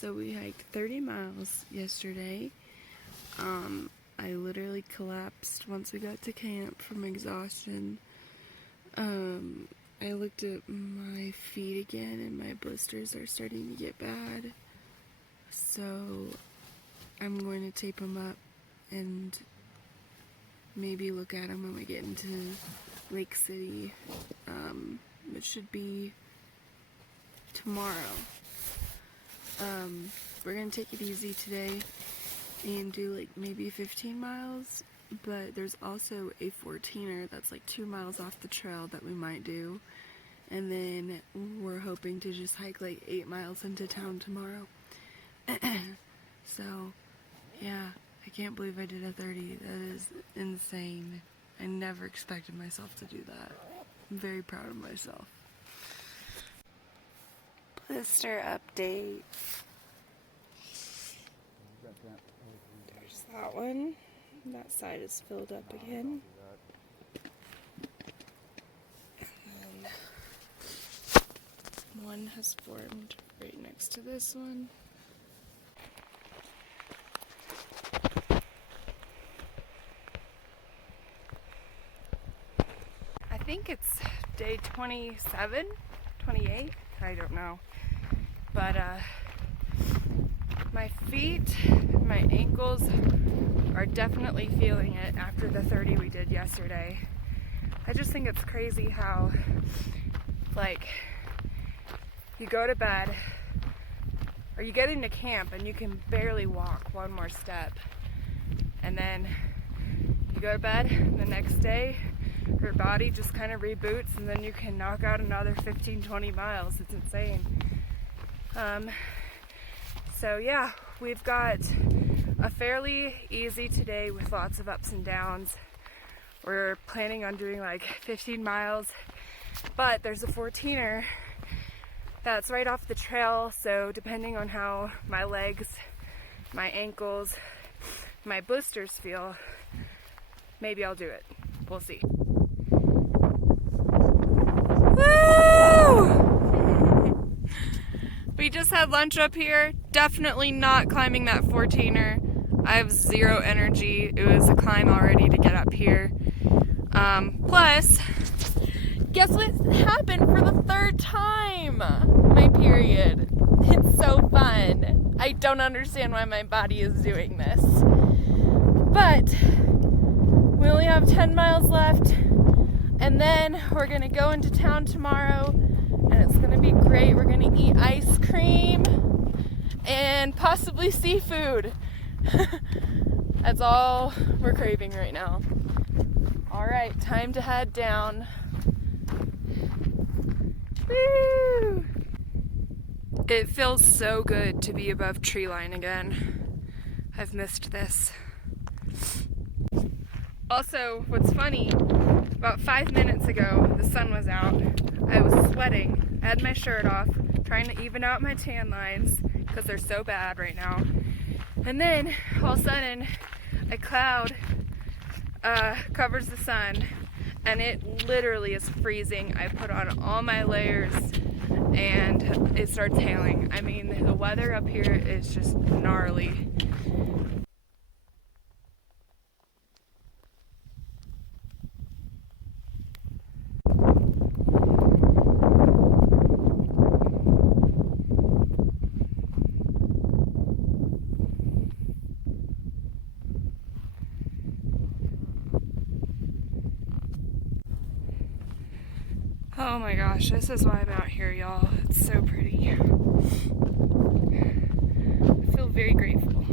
So we hiked 30 miles yesterday. I literally collapsed once we got to camp from exhaustion. I looked at my feet again and my blisters are starting to get bad. So I'm going to tape them up and maybe look at them when we get into Lake City, which should be tomorrow. We're gonna take it easy today and do like maybe 15 miles, but there's also a 14er that's like 2 miles off the trail that we might do, and then we're hoping to just hike like 8 miles into town tomorrow. So yeah, I can't believe I did a 30. That is insane. I never expected myself to do that. I'm very proud of myself. Blister update. There's that one. That side is filled up again. And then one has formed right next to this one. I think it's day 27, 28, I don't know. But my feet, my ankles are definitely feeling it after the 30 we did yesterday. I just think it's crazy how, like, you go to bed, or you get into camp and you can barely walk one more step. And then you go to bed, and the next day, your body just kind of reboots, and then you can knock out another 15-20 miles. It's insane. So yeah, we've got a fairly easy today with lots of ups and downs. We're planning on doing like 15 miles, but there's a 14er that's right off the trail, so depending on how my legs, my ankles, my blisters feel, maybe I'll do it. We'll see. Woo! We just had lunch up here. Definitely not climbing that 14er. I have zero energy. It was a climb already to get up here. Plus, guess what happened for the third time? My period. It's so fun. I don't understand why my body is doing this. But we only have 10 miles left, and then we're gonna go into town tomorrow, and it's gonna be great. We're gonna eat ice cream and possibly seafood. That's all we're craving right now. All right, time to head down. Woo! It feels so good to be above tree line again. I've missed this. Also, what's funny, about 5 minutes ago, the sun was out. I was sweating. I had my shirt off, trying to even out my tan lines because they're so bad right now. And then, all of a sudden, a cloud covers the sun, and it literally is freezing. I put on all my layers, and it starts hailing. I mean, the weather up here is just gnarly. Oh my gosh, this is why I'm out here, y'all. It's so pretty. I feel very grateful.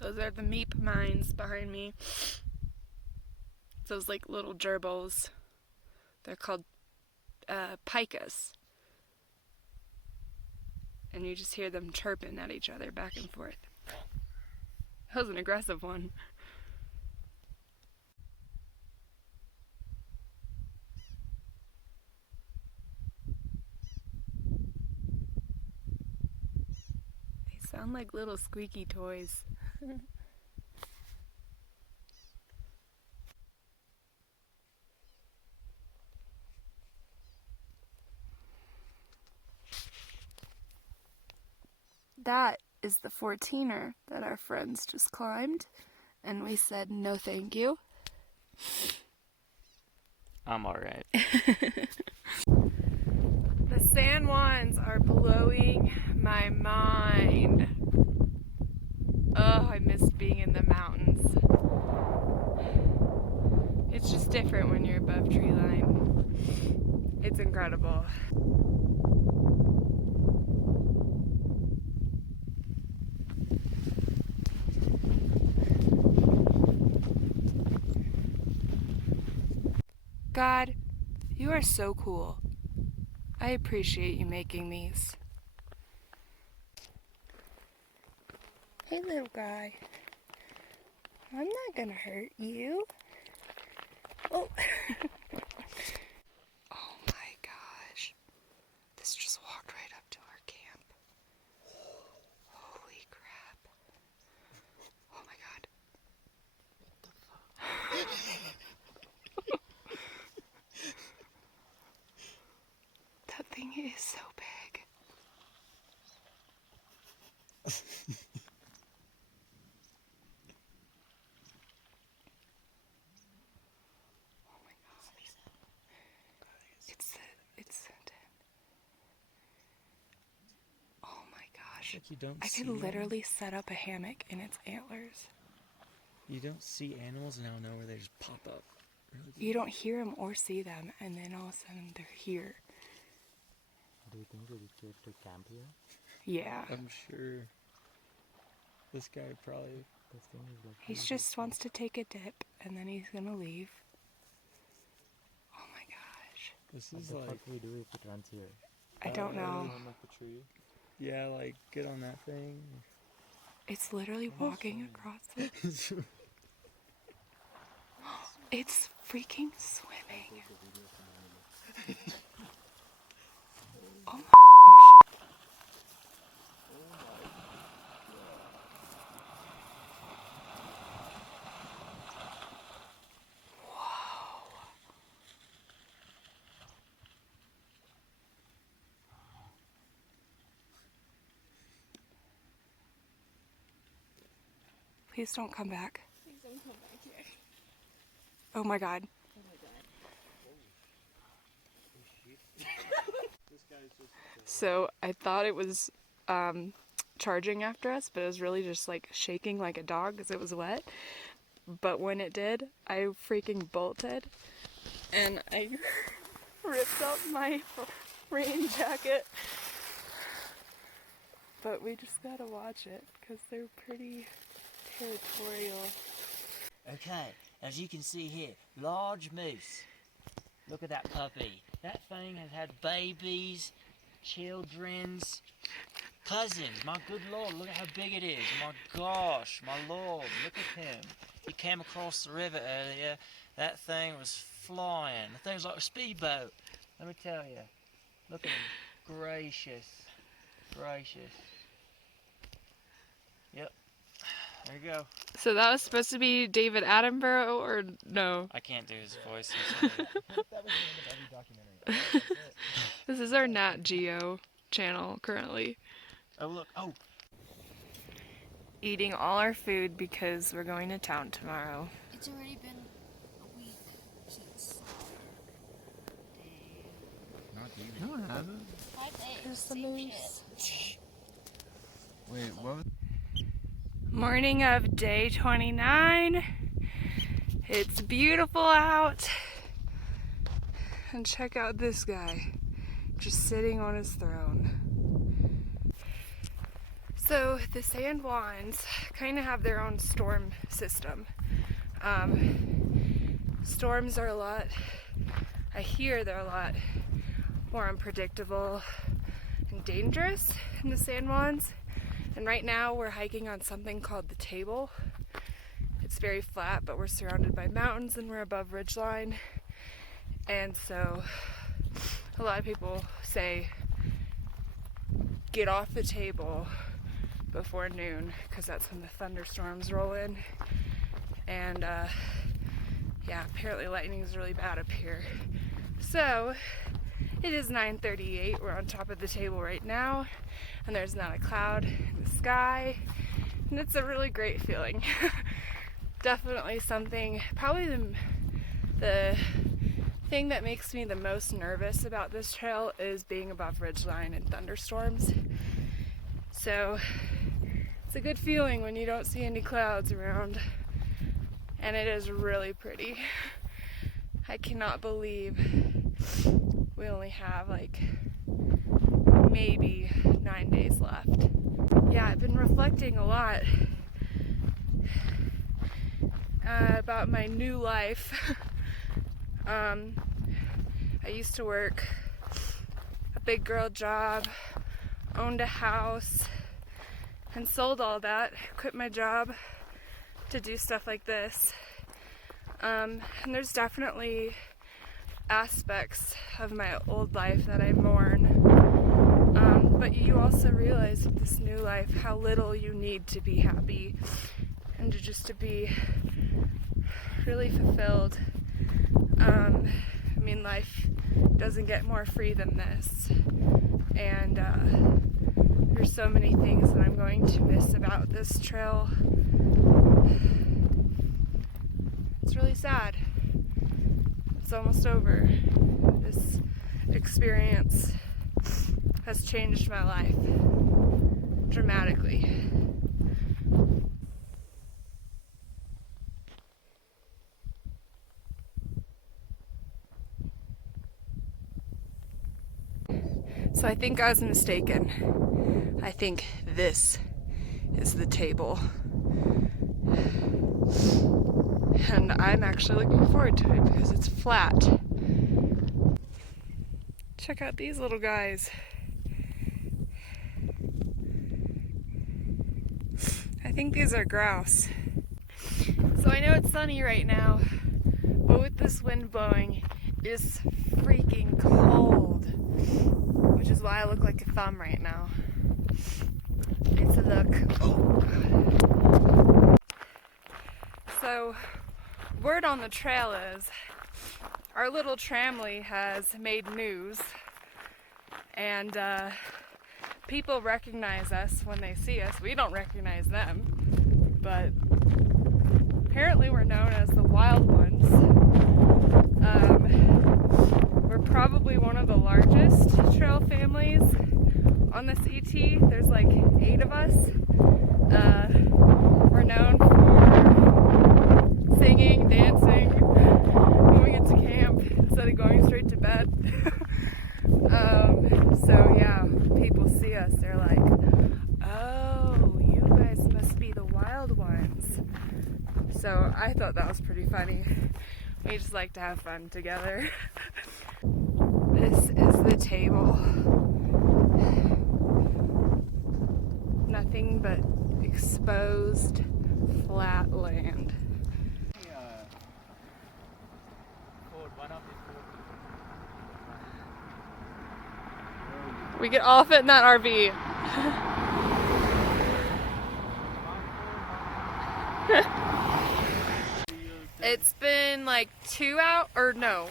Those are the meep mines behind me. It's those like little gerbils. They're called pikas. And you just hear them chirping at each other back and forth. That was an aggressive one. Sound like little squeaky toys. That is the 14er that our friends just climbed, and we said no thank you. I'm alright. The San Juans are blowing my mind. Oh, I miss being in the mountains. It's just different when you're above tree line. It's incredible. God, you are so cool. I appreciate you making these. Hey, little guy. I'm not gonna hurt you. Oh. Oh my gosh. This just walked right up to our camp. Holy crap. Oh my god. What the fuck? That thing is so big. Oh my gosh. It's scented. Oh my gosh. Like you don't I see could literally them. set up a hammock in its antlers. You don't see animals now where they just pop up. Really? You don't hear them or see them, and then all of a sudden they're here. Do you think they chose to camp here? Yeah. I'm sure. This guy probably... This thing is like... He just wants to take a dip, and then he's gonna leave. Oh my gosh. This What is the like... fuck do we do if it runs here? I don't know. Climb up the tree? Yeah, like, get on that thing. It's literally walking across the... It's freaking swimming. Oh my... Oh shit. Please don't come back. Please don't come back here. Oh my god. Oh my god. So I thought it was charging after us, but it was really just like shaking like a dog because it was wet. But when it did, I freaking bolted and I ripped up my rain jacket. But we just gotta watch it because they're pretty territorial. Okay, as you can see here, large moose. Look at that puppy. That thing has had babies, children's, cousins. My good lord, look at how big it is. My gosh, my lord, look at him. He came across the river earlier. That thing was flying. The thing's like a speedboat. Let me tell you. Look at him. Gracious. Gracious. Yep. There you go. So that was supposed to be David Attenborough, or no? I can't do his voice. I'm sorry. That was the end of every documentary. This is our Nat Geo channel currently. Oh, look. Oh. Eating all our food because we're going to town tomorrow. It's already been a week since Not even. No, it hasn't. 5 days. There's the Same moose. shit. Wait, what was... Morning of day 29. It's beautiful out. And check out this guy, just sitting on his throne. So the San Juans kind of have their own storm system. Storms are a lot, I hear they're a lot more unpredictable and dangerous in the San Juans. And right now we're hiking on something called the Table. It's very flat, but we're surrounded by mountains and we're above ridgeline. And so a lot of people say, get off the table before noon, because that's when the thunderstorms roll in. And yeah, apparently lightning is really bad up here. So It is 9:38. We're on top of the table right now, and there's not a cloud in the sky, and it's a really great feeling. Definitely something, probably the thing that makes me the most nervous about this trail is being above ridgeline and thunderstorms. So it's a good feeling when you don't see any clouds around, and it is really pretty. I cannot believe we only have like maybe 9 days left. Yeah, I've been reflecting a lot about my new life. I used to work a big girl job, owned a house, and sold all that, quit my job to do stuff like this. And there's definitely aspects of my old life that I mourn. But you also realize with this new life how little you need to be happy and to be really fulfilled. I mean, life doesn't get more free than this. And there's so many things that I'm going to miss about this trail. It's really sad. It's almost over. This experience has changed my life dramatically. So I think I was mistaken. I think this is the table. And I'm actually looking forward to it because it's flat. Check out these little guys. I think these are grouse. So I know it's sunny right now, but with this wind blowing, it's freaking cold, which is why I look like a thumb right now. It's a look. Oh. So, word on the trail is our little tramley has made news, and people recognize us when they see us. We don't recognize them, but apparently we're known as the wild ones. We're probably one of the largest trail families on this ET. There's like 8 of us. We're known for singing, dancing when we get to camp instead of going straight to bed. So yeah, people see us, they're like, oh, you guys must be the wild ones. So I thought that was pretty funny. We just like to have fun together. This is the table. Nothing but exposed flat land. We could all fit in that RV. It's been like 2 hours, or no,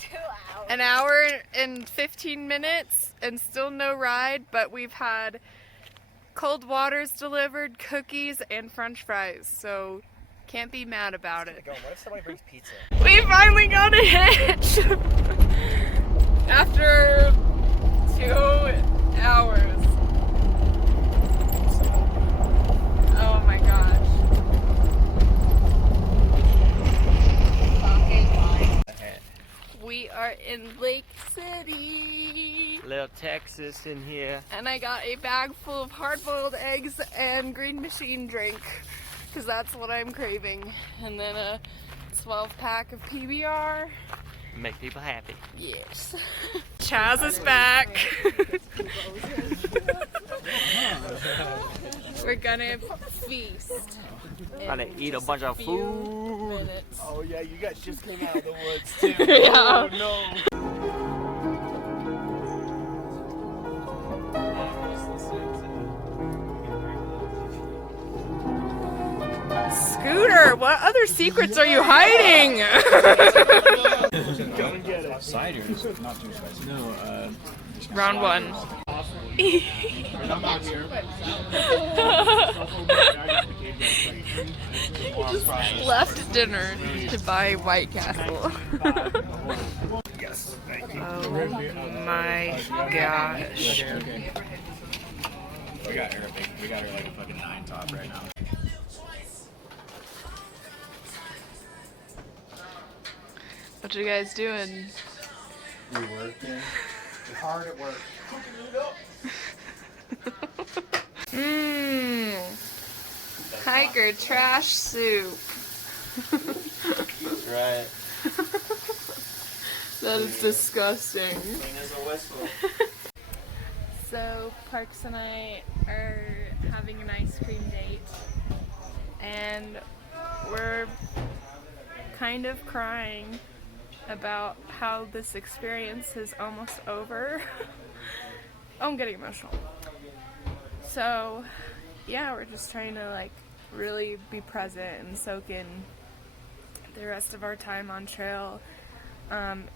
2 hours. an hour and 15 minutes and still no ride, but we've had cold waters delivered, cookies, and french fries, so can't be mad about it. What if somebody brings pizza? We finally got a hitch! After 2 hours. Oh my gosh. We are in Lake City. Little Texas in here. And I got a bag full of hard-boiled eggs and green machine drink, because that's what I'm craving. And then a 12-pack of PBR. Make people happy. Yes. Chaz is back. We're gonna feast. Gonna eat a bunch of food. Minutes. Oh yeah, you guys just came out of the woods too. Yeah. Oh no. Scooter, what other other secrets are you hiding? Go and get it. Ciders, not too spicy. No, Round one. Just left dinner to buy White Castle. yes, thank you. Oh my gosh. We got her a big, we got her like a fucking 9 top right now. What you guys doing? We working. We're hard at work. Mmm. Hiker trash soup. Right. That is disgusting. Clean as a whistle. So Parks and I are having an ice cream date, and we're kind of crying about how this experience is almost over. Oh, I'm getting emotional. So yeah, we're just trying to like really be present and soak in the rest of our time on trail.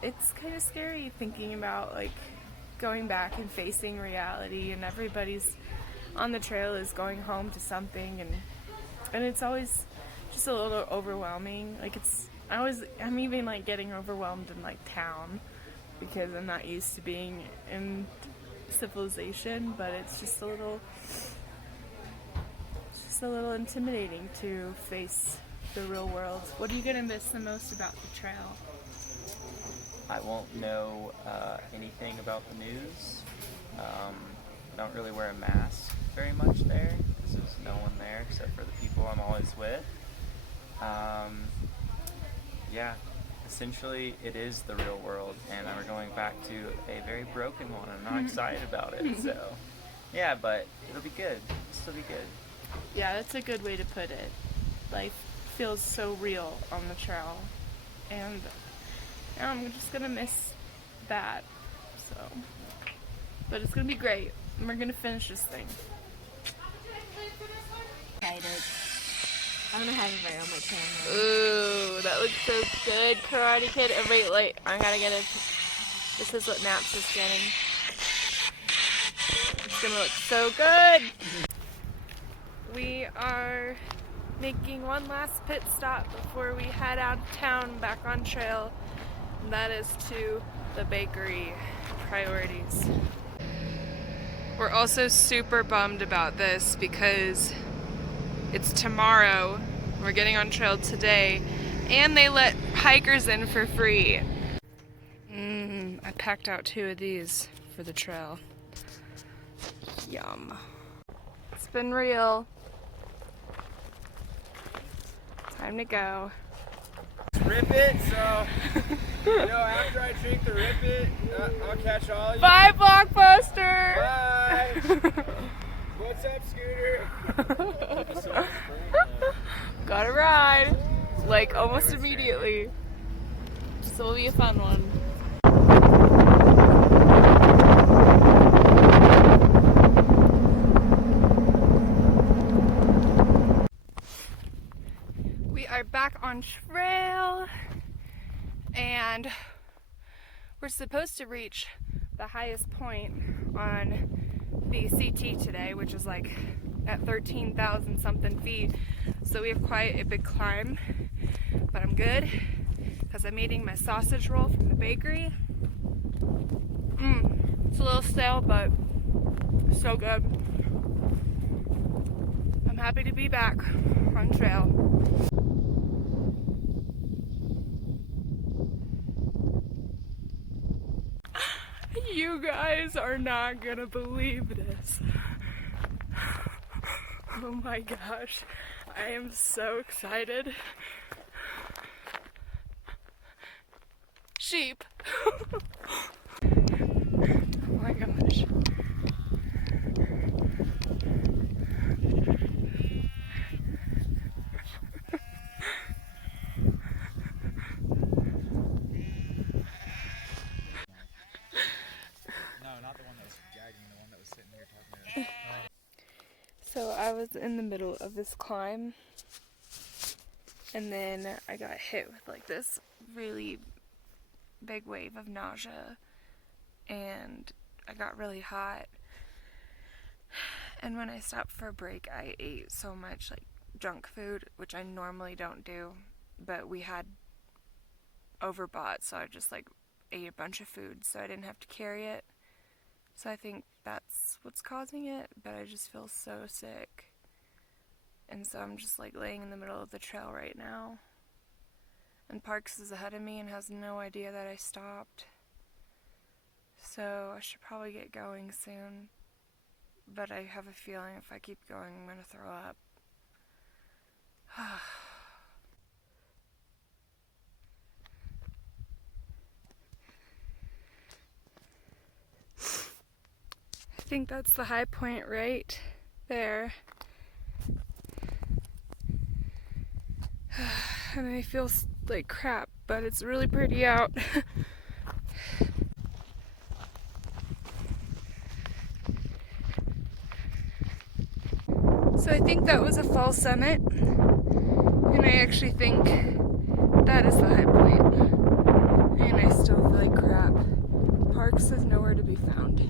It's kind of scary thinking about like going back and facing reality, and everybody's on the trail is going home to something, and it's always just a little overwhelming. Like I'm even like getting overwhelmed in like town because I'm not used to being in civilization, but it's just a little intimidating to face the real world. What are you gonna miss the most about the trail? I won't know anything about the news. I don't really wear a mask very much there because there's no one there except for the people I'm always with. Yeah, essentially it is the real world, and we're going back to a very broken one. I'm not excited about it, so yeah, but it'll be good. It'll still be good. Yeah, that's a good way to put it. Life feels so real on the trail, and I'm just gonna miss that. So, but it's gonna be great, and we're gonna finish this thing. I'm gonna have it right on my camera. Ooh, that looks so good, Karate Kid. Everybody, like, I gotta get it. This is what Naps is getting. It's gonna look so good. We are making one last pit stop before we head out of town back on trail, and that is to the bakery. Priorities. We're also super bummed about this because it's tomorrow, we're getting on trail today, and they let hikers in for free. I packed out 2 of these for the trail. Yum. It's been real. Time to go. Rip it, so, after I drink the rip it, I'll catch all of you. Bye, Blockbuster! Bye! What's up, Scooter? Got a ride, like almost immediately. So it'll be a fun one. We are back on trail, and we're supposed to reach the highest point on the CT today, which is like at 13,000 something feet. So we have quite a big climb, but I'm good because I'm eating my sausage roll from the bakery. It's a little stale, but so good. I'm happy to be back on trail. You guys are not gonna believe this. Oh my gosh, I am so excited. Sheep. Oh my gosh. So I was in the middle of this climb, And then I got hit with like this really big wave of nausea, and I got really hot. And when I stopped for a break, I ate so much like junk food, which I normally don't do, but we had overbought, so I just like ate a bunch of food so I didn't have to carry it. So I think that's what's causing it, but I just feel so sick. And so I'm just like laying in the middle of the trail right now. And Parks is ahead of me and has no idea that I stopped. So I should probably get going soon. But I have a feeling if I keep going, I'm gonna throw up. I think that's the high point right there. And I feel like crap, but it's really pretty out. So I think that was a false summit, and I actually think that is the high point. And I still feel like crap. Parks is nowhere to be found.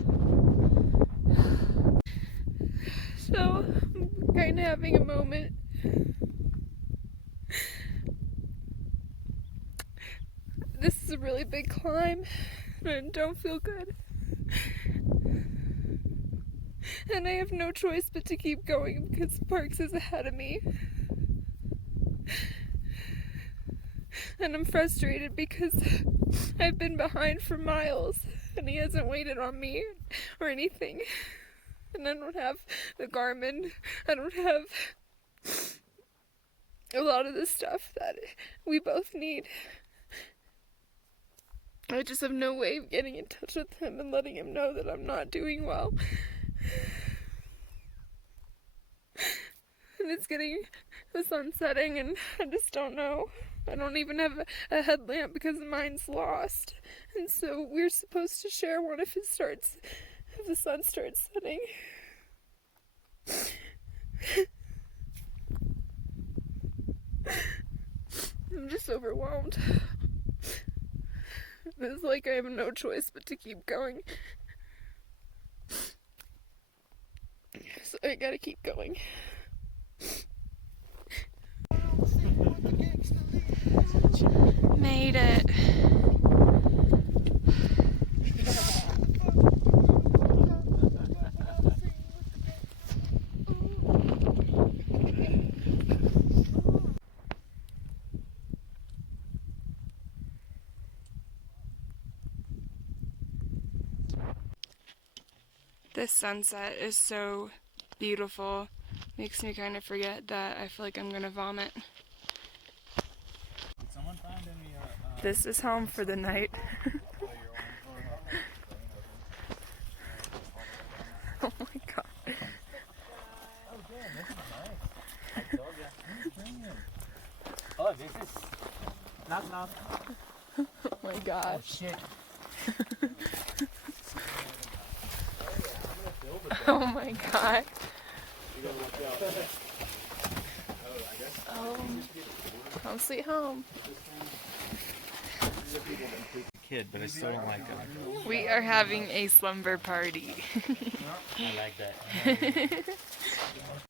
So I'm kind of having a moment. This is a really big climb, and I don't feel good. And I have no choice but to keep going because Parks is ahead of me. And I'm frustrated because I've been behind for miles and he hasn't waited on me or anything. And I don't have the Garmin. I don't have a lot of the stuff that we both need. I just have no way of getting in touch with him and letting him know that I'm not doing well. And it's the sun's setting and I just don't know. I don't even have a headlamp because mine's lost. And so we're supposed to share one if the sun starts setting. I'm just overwhelmed. It's like I have no choice but to keep going. So I gotta keep going. Made it. This sunset is so beautiful. Makes me kind of forget that I feel like I'm gonna vomit. Did someone find any This is home for the night. Oh my god. Oh damn, this is nice. I told ya. Oh, this is knock knock. Oh my gosh. Shit. Oh my god. Oh, home sweet home. Kid, but I still don't like that. We are having a slumber party. I like that.